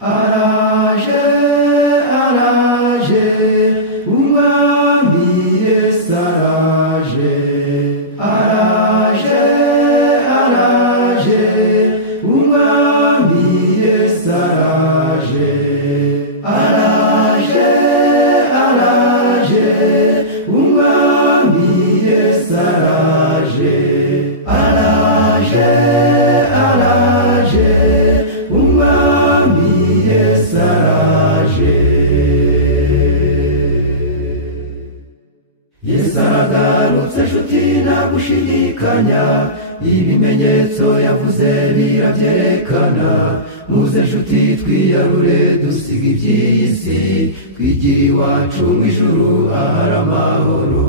araje araje umwami Yesu araje araje araje umwami Yesu araje araje araje umwami Yesu araje araje araje umwami Yesu araje Yesu aragarutse nshuti nta gushidikanya ibimenyetso yavuze birabyerekana muze nshuti twiyarure dusiga iby'iyi si twigira iwacu mu ijuru ahari amahoro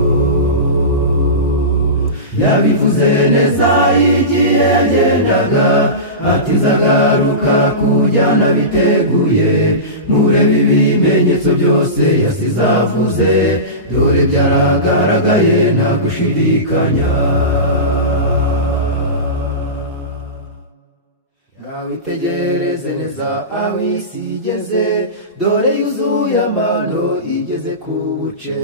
yabivuze neza igihe yagendaga ati nzagaruka kujyana biteguye murebe ibimenyetso byose yasize avuze dore byaragaragaye nta gushidikanya witegereze neza aho isi igeze dore yuzuye amano igeze ku buce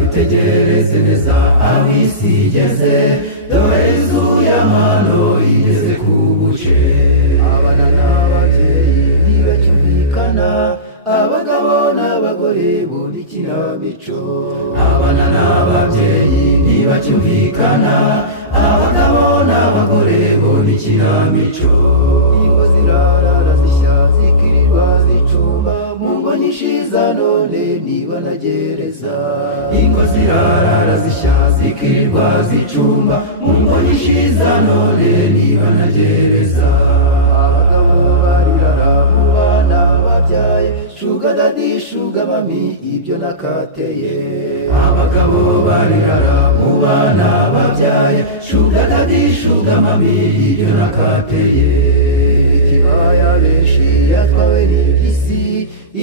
witegereze neza aho isi igeze dore yuzuye amano igeze ku buce abana n'ababyeyi ntibacyumvikana abagabo n'abagore buri kinamico abana n'ababyeyi ntibacyumvikana abagabo n'abagore buri kinamico ingo zirara zishya zikirirwa zicumba mu ngo nyinshi za none niba na gereza ingo zirara zishya zikirirwa zicumba mu ngo nyinshi za none niba na gereza abagabo barirara mu bana babyaye shuga dadi shuga mami ibyo nakateye abagabo barirara mu bana babyaye shuga dadi shuga mami ibyo nakateye ikibaya benshi yatwawe n'iby'isi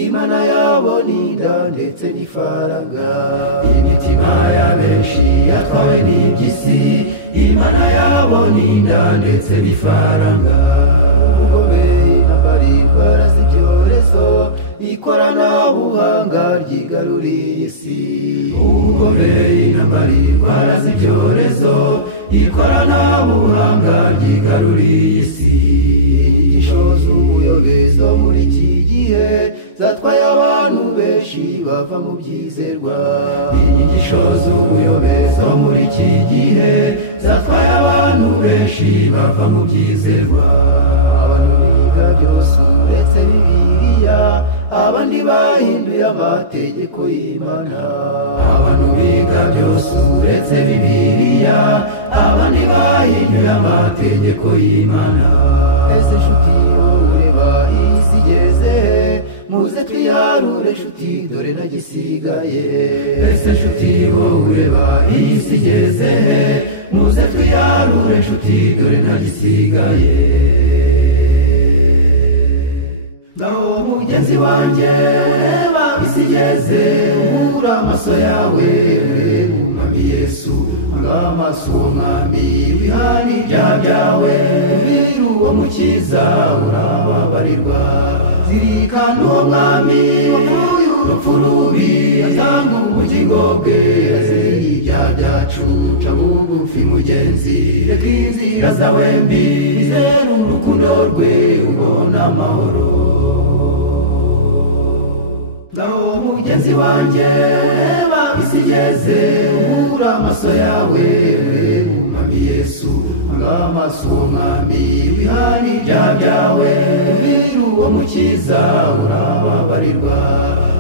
imana yabo n'inda ndetse n'ifaranga imitima ya benshi yatwawe n'iby'isi imana yabo n'inda ndetse n'ifaranga ubugome n'abari barazi ibyorezo ikoranabuhanga ryigaruriye isi ubugome n'abari barazi ibyorezo ikoranabuhanga ryigaruriye isi inyigisho z'ubuyobe zo muri iki gihe zatwaye abantu benshi bava mu byizerwa inyigisho z'ubuyobe zo muri iki gihe zatwaye abantu benshi bava mu byizerwa abantu biga byose uretse Bibiliya abandi bahinduye amategeko y'Imana abantu biga byose uretse Bibiliya abandi bahinduye amategeko y'Imana ese nshuti ureba isi igeze muze twiyarure nshuti dore nagisigaye ese nshuti ureba isi igeze muze twiyarure nshuti dore nagisigaye ngaho mugenzi wanjye ureba isi igeze ubura amaso yawe umwami Yesu amaso umwami wihana ibyaha byawe ubiru uwo mukiza urababarirwa zirikana uwo mwami wapfuye urupfu rubi atanga ubugingo bwe azira ibyaha byacu ca bugufi mugenzi reka inzira zawe mbi izere urukundo rwe ubona amahoro ngaho mugenzi wanjye ureba isi igeze ubura amaso yawe umwami Yesu amaso umwami wihana ibyaha byawe ubiru uwo mukiza urababarirwa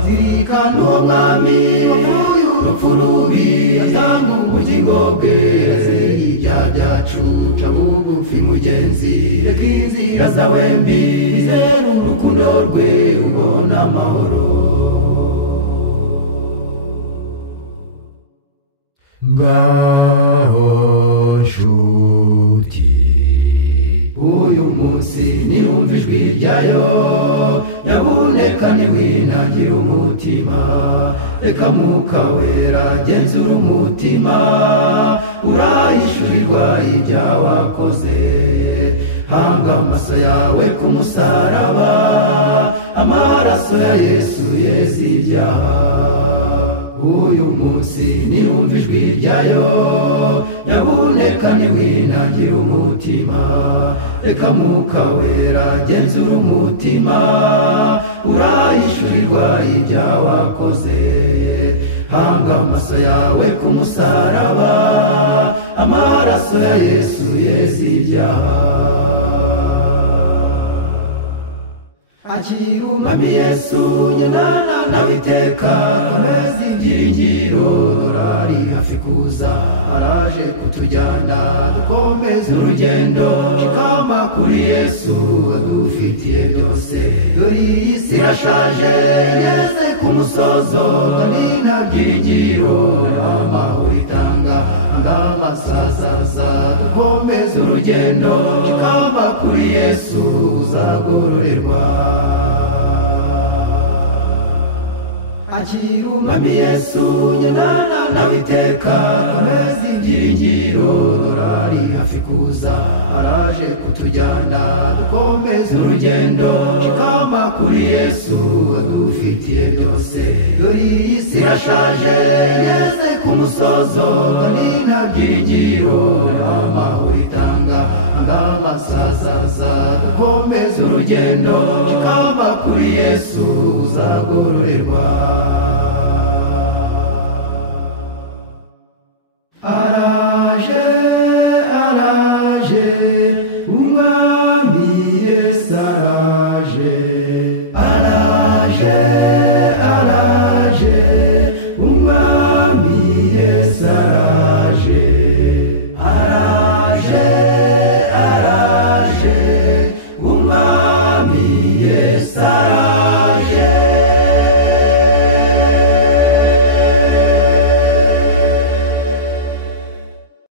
zirikana uwo mwami wapfuye urupfu rubi atanga ubugingo bwe azira ibyaha byacu ca bugufi mugenzi reka inzira zawe mbi izere urukundo rwe ubona amahoro ngaho nshuti uyu munsi nirumva ijwi ryayo nyabuneka ntiwinangire umutima reka Mwuka Wera genzura umutima urahishurirwa ibyaha wakoze hanga amaso yawe ku musaraba, amaraso ya Yesu yeza ibyaha. Uyu munsi nirumva ijwi ryayo, nyabuneka ntiwinangire umutima, reka Mwuka Wera genzura umutima, urahishurirwa ibya wakoze. Hanga amaso yawe ku musaraba, amaraso ya Yesu yeza ibyaha. Akira Umwami Yesu ngendana nawe iteka, komeza ibyiringiro ari hafi kuza, araje kutujyana dukomeze urugendo, shikama kuri Yesu adufitiye byose. Dore iyi si irashaje igeze ku musozo, kandi nta byiringiro amahoro itanga, ngamasazaza dukomeze urugendo, shikama kuri Yesu uzagororerwa. Akira Umwami Yesu ngendana nawe iteka, komeza ibyiringiro ari hafi kuza, araje kutujyana dukomeze urugendo, shikama kuri Yesu adufitiye byose. Dore iyi si irashaje igeze ku musozo, kandi nta byiringiro amahoro itanga, ngamasazaza dukomeze urugendo, shikama kuri Yesu uzagororerwa. Araje, araje, Umwami Yesu araje. Araje, araje, Umwami Yesu araje. Araje, araje, Umwami